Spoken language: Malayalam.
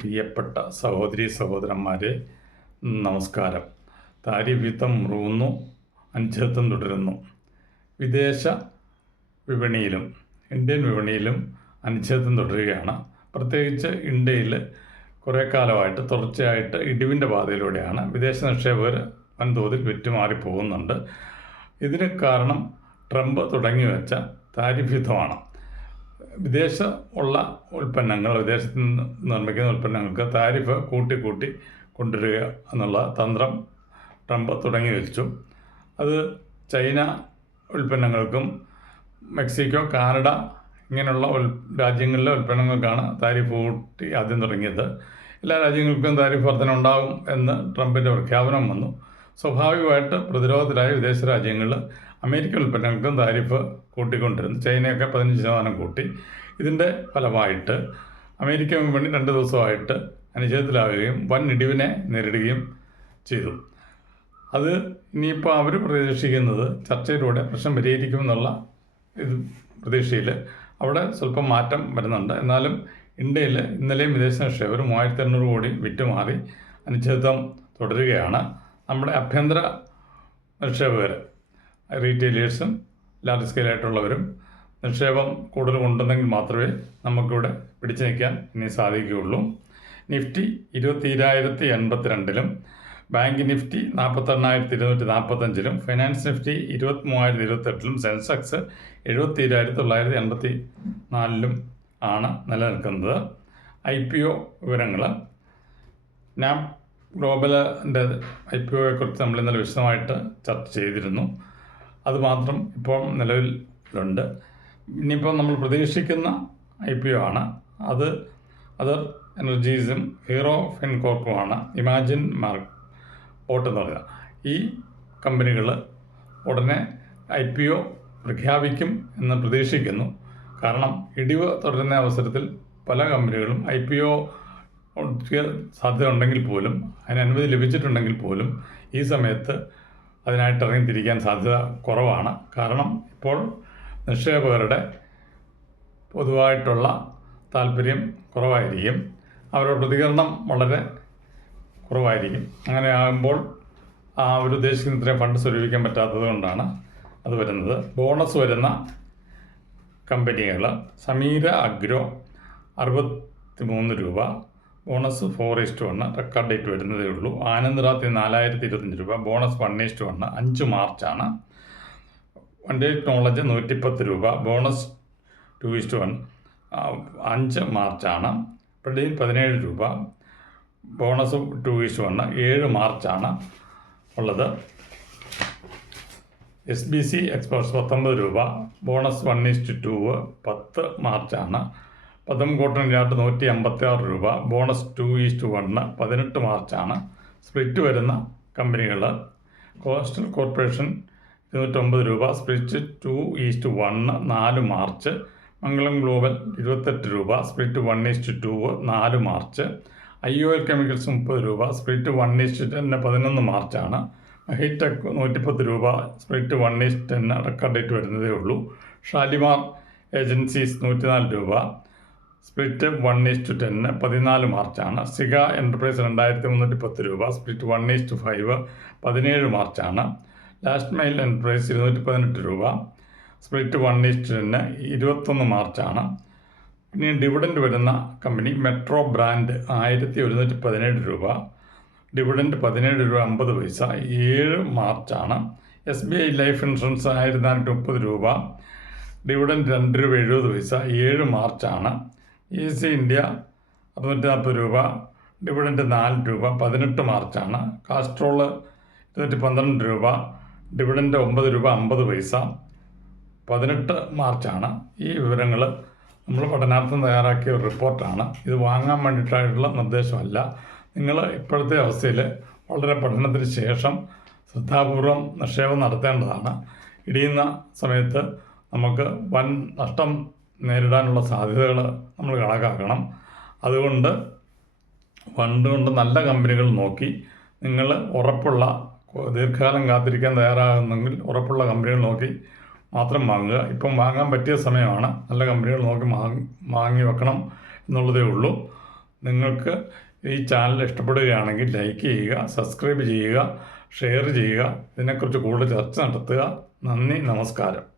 പ്രിയപ്പെട്ട സഹോദരി സഹോദരന്മാരെ നമസ്കാരം. താരിവിധം മുറുകുന്നു അഞ്ചത്വം തുടരുന്നു. വിദേശ വിപണിയിലും ഇന്ത്യൻ വിപണിയിലും അനിശ്ചിതത്വം തുടരുകയാണ്. പ്രത്യേകിച്ച് ഇന്ത്യയിൽ കുറേ കാലമായിട്ട് തുടർച്ചയായിട്ട് ഇടിവിന്റെ പാതയിലൂടെയാണ് വിദേശ നിക്ഷേപകർ വൻതോതിൽ വിറ്റുമാറി പോകുന്നുണ്ട്. ഇതിന് കാരണം ട്രംപ് തുടങ്ങി വെച്ച താരിഫ് യുദ്ധമാണ്. വിദേശ ഉള്ള ഉൽപ്പന്നങ്ങൾ വിദേശത്ത് നിന്ന് നിർമ്മിക്കുന്ന ഉൽപ്പന്നങ്ങൾക്ക് താരിഫ് കൂട്ടി കൂട്ടി കൊണ്ടുവരിക എന്നുള്ള തന്ത്രം ട്രംപ് തുടങ്ങി വെച്ചു. അത് ചൈന ഉൽപ്പന്നങ്ങൾക്കും മെക്സിക്കോ കാനഡ ഇങ്ങനെയുള്ള രാജ്യങ്ങളിലെ ഉൽപ്പന്നങ്ങൾക്കാണ് താരിഫ് കൂട്ടി ആദ്യം തുടങ്ങിയത്. എല്ലാ രാജ്യങ്ങൾക്കും താരിഫ് വർധന ഉണ്ടാകും എന്ന് ട്രംപിന്റെ പ്രഖ്യാപനം വന്നു. സ്വാഭാവികമായിട്ട് പ്രതിരോധത്തിലായ വിദേശ രാജ്യങ്ങൾ അമേരിക്കൻ ഉൽപ്പന്നങ്ങൾക്കും താരിഫ് കൂട്ടിക്കൊണ്ടിരുന്നു. ചൈനയൊക്കെ പതിനഞ്ച് ശതമാനം കൂട്ടി. ഇതിന്റെ ഫലമായിട്ട് അമേരിക്ക വിപണി രണ്ട് ദിവസമായിട്ട് അനിശ്ചിതത്തിലാവുകയും വൻ ഇടിവിനെ നേരിടുകയും ചെയ്തു. അത് ഇനിയിപ്പോൾ അവർ പ്രതീക്ഷിക്കുന്നത് ചർച്ചയിലൂടെ പ്രശ്നം പരിഹരിക്കുമെന്നുള്ള ഇത് പ്രതീക്ഷയിൽ അവിടെ സ്വല്പം മാറ്റം വരുന്നുണ്ട്. എന്നാലും ഇന്ത്യയിൽ ഇന്നലെയും വിദേശ നിക്ഷേപം ഒരു മൂവായിരത്തി എണ്ണൂറ് കോടി വിറ്റുമാറി. അനിശ്ചിതത്വം തുടരുകയാണ്. നമ്മുടെ ആഭ്യന്തര നിക്ഷേപകർ റീറ്റെയിലേഴ്സും ലാർജ് സ്കെയിലായിട്ടുള്ളവരും നിക്ഷേപം കൂടുതൽ ഉണ്ടെന്നെങ്കിൽ മാത്രമേ നമുക്കിവിടെ പിടിച്ചു നിൽക്കാൻ ഇനി സാധിക്കുകയുള്ളൂ. നിഫ്റ്റി ഇരുപത്തിരായിരത്തി എൺപത്തിരണ്ടിലും ബാങ്ക് നിഫ്റ്റി നാൽപ്പത്തെണ്ണായിരത്തി ഇരുന്നൂറ്റി നാൽപ്പത്തഞ്ചിലും ഫൈനാൻസ് നിഫ്റ്റി ഇരുപത്തി മൂവായിരത്തി ഇരുപത്തെട്ടിലും സെൻസെക്സ് എഴുപത്തിരായിരത്തി തൊള്ളായിരത്തി എൺപത്തി നാലിലും ആണ് നിലനിൽക്കുന്നത് ഐ പി ഒ വിവരങ്ങൾ നാം ഗ്ലോബലിന്റെ ഐ പി ഒയെക്കുറിച്ച് നമ്മൾ ഇന്നലെ വിശദമായിട്ട് ചർച്ച ചെയ്തിരുന്നു. അതുമാത്രം ഇപ്പോൾ നിലവിലുണ്ട്. ഇനിയിപ്പോൾ നമ്മൾ പ്രതീക്ഷിക്കുന്ന ഐ പി ഒ ആണ്. അത് അതർ എനർജീസും ഹീറോ ഫിൻകോർപ്പുമാണ് ഇമാജിൻ മാർക്ക് പോട്ട് എന്ന് പറയുക. ഈ കമ്പനികൾ ഉടനെ ഐ പി ഒ പ്രഖ്യാപിക്കും എന്ന് പ്രതീക്ഷിക്കുന്നു. കാരണം ഇടിവ് തുടരുന്ന അവസരത്തിൽ പല കമ്പനികളും ഐ പി ഒ സാധ്യത ഉണ്ടെങ്കിൽ പോലും അതിന് അനുമതി ലഭിച്ചിട്ടുണ്ടെങ്കിൽ പോലും ഈ സമയത്ത് അതിനായിട്ട് ഇറങ്ങി തിരിക്കാൻ സാധ്യത കുറവാണ്. കാരണം ഇപ്പോൾ നിക്ഷേപകരുടെ പൊതുവായിട്ടുള്ള താല്പര്യം കുറവായിരിക്കും. അവരുടെ പ്രതികരണം വളരെ കുറവായിരിക്കും. അങ്ങനെ ആകുമ്പോൾ അവർ ഉദ്ദേശിക്കുന്ന ഇത്രയും ഫണ്ട് സ്വരൂപിക്കാൻ പറ്റാത്തത് കൊണ്ടാണ് അത് വരുന്നത്. ബോണസ് വരുന്ന കമ്പനികൾ സമീര അഗ്രോ അറുപത്തി മൂന്ന് രൂപ bonus four is to one record date വരുന്നതേ ഉള്ളൂ. ആനന്ദ് റാത്തി നാലായിരത്തി ഇരുപത്തഞ്ച് രൂപ ബോണസ് വൺ ഇസ്റ്റ് വണ്ണ് അഞ്ച് മാർച്ചാണ്. വൺ ഡേ ടെക്നോളജി നൂറ്റിപ്പത്ത് രൂപ ബോണസ് ടു ഇസ്റ്റ് വൺ അഞ്ച് മാർച്ചാണ്. പ്രഡീൻ പതിനേഴ് രൂപ ബോണസ് ടു ഇസ്റ്റ് വണ് ഏഴ് മാർച്ചാണ് ഉള്ളത്. എസ് ബി സി എക്സ്പോർട്സ് പത്തൊമ്പത് രൂപ ബോണസ് വൺ ഇസ്റ്റ് ടു പത്ത് മാർച്ചാണ്. പദം കോട്ടൺ യാർഡ് നൂറ്റി അമ്പത്തി ആറ് രൂപ. ബോണസ് ടു ഈസ്റ്റ് വണ്ണ് പതിനെട്ട് മാർച്ചാണ് സ്പ്ലിറ്റ് വരുന്ന കമ്പനികൾ കോസ്റ്റൽ കോർപ്പറേഷൻ ഇരുന്നൂറ്റൊമ്പത് രൂപ. Split two is to one നാല് മാർച്ച്. മംഗളം ഗ്ലോബൽ ഇരുപത്തെട്ട് രൂപ. Split one is to two നാല് March. I O L chemicals മുപ്പത് രൂപ. സ്പ്ലിറ്റ് വൺ ഈസ്റ്റ് ടെന്ന് പതിനൊന്ന് മാർച്ചാണ്. ഹൈടെക് നൂറ്റിപ്പത്ത് രൂപ. Split one is to ten record date വരുന്നതേ ഉള്ളൂ. ഷാലിമാർ ഏജൻസീസ് നൂറ്റിനാല് രൂപ. സ്പ്ലിറ്റ് വൺ ഈസ്റ്റ് ടെന്ന് പതിനാല് മാർച്ചാണ്. സിഗ എന്റർപ്രൈസ് രണ്ടായിരത്തി മുന്നൂറ്റി പത്ത് രൂപ സ്പ്ലിറ്റ് വൺ ഈസ്റ്റ് ഫൈവ് പതിനേഴ് മാർച്ചാണ്. ലാസ്റ്റ് മൈൽ എന്റർപ്രൈസ് ഇരുന്നൂറ്റി പതിനെട്ട് രൂപ സ്പ്ലിറ്റ് വൺ ഈസ്റ്റ് ടെന്ന് ഇരുപത്തൊന്ന് മാർച്ചാണ്. ഇനി ഡിവിഡൻഡ് വരുന്ന കമ്പനി മെട്രോ ബ്രാൻഡ് ആയിരത്തി ഒരുന്നൂറ്റി പതിനേഴ് രൂപ. ഡിവിഡൻഡ് പതിനേഴ് രൂപ അമ്പത് പൈസ. ഏഴ് മാർച്ചാണ്. S B I life insurance ആയിരത്തി നാനൂറ്റി മുപ്പത് രൂപ. ഡിവിഡൻഡ് രണ്ട് രൂപ എഴുപത് പൈസ. ഏഴ് മാർച്ചാണ്. ഇ സി ഇന്ത്യ അറുന്നൂറ്റി നാൽപ്പത് രൂപ. ഡിവിഡന്റ് നാല് രൂപ പതിനെട്ട് മാർച്ചാണ്. കാസ്ട്രോൾ ഇരുന്നൂറ്റി പന്ത്രണ്ട് രൂപ. ഡിവിഡന്റ് ഒമ്പത് രൂപ അമ്പത് പൈസ. പതിനെട്ട് മാർച്ചാണ്. ഈ വിവരങ്ങൾ നമ്മൾ പഠനാർത്ഥം തയ്യാറാക്കിയ ഒരു റിപ്പോർട്ടാണ്. ഇത് വാങ്ങാൻ വേണ്ടിയിട്ടായിട്ടുള്ള നിർദ്ദേശമല്ല. നിങ്ങൾ ഇപ്പോഴത്തെ അവസ്ഥയിൽ വളരെ പഠനത്തിന് ശേഷം ശ്രദ്ധാപൂർവം നിക്ഷേപം നടത്തേണ്ടതാണ്. ഇടിയുന്ന സമയത്ത് നമുക്ക് വൻ നഷ്ടം നേരിടാനുള്ള സാധ്യതകൾ നമ്മൾ കണക്കാക്കണം. അതുകൊണ്ട് ഫണ്ട് കൊണ്ട് നല്ല കമ്പനികൾ നോക്കി നിങ്ങൾ ഉറപ്പുള്ള ദീർഘകാലം കാത്തിരിക്കാൻ തയ്യാറാകുന്നെങ്കിൽ ഉറപ്പുള്ള കമ്പനികൾ നോക്കി മാത്രം വാങ്ങുക. ഇപ്പം വാങ്ങാൻ പറ്റിയ സമയമാണ് നല്ല കമ്പനികൾ നോക്കി വാങ്ങി വെക്കണം എന്നുള്ളതേ ഉള്ളൂ. നിങ്ങൾക്ക് ഈ ചാനൽ ഇഷ്ടപ്പെടുകയാണെങ്കിൽ ലൈക്ക് ചെയ്യുക സബ്സ്ക്രൈബ് ചെയ്യുക ഷെയർ ചെയ്യുക ഇതിനെക്കുറിച്ച് കൂടുതൽ ചർച്ച നടത്തുക. നന്ദി നമസ്കാരം.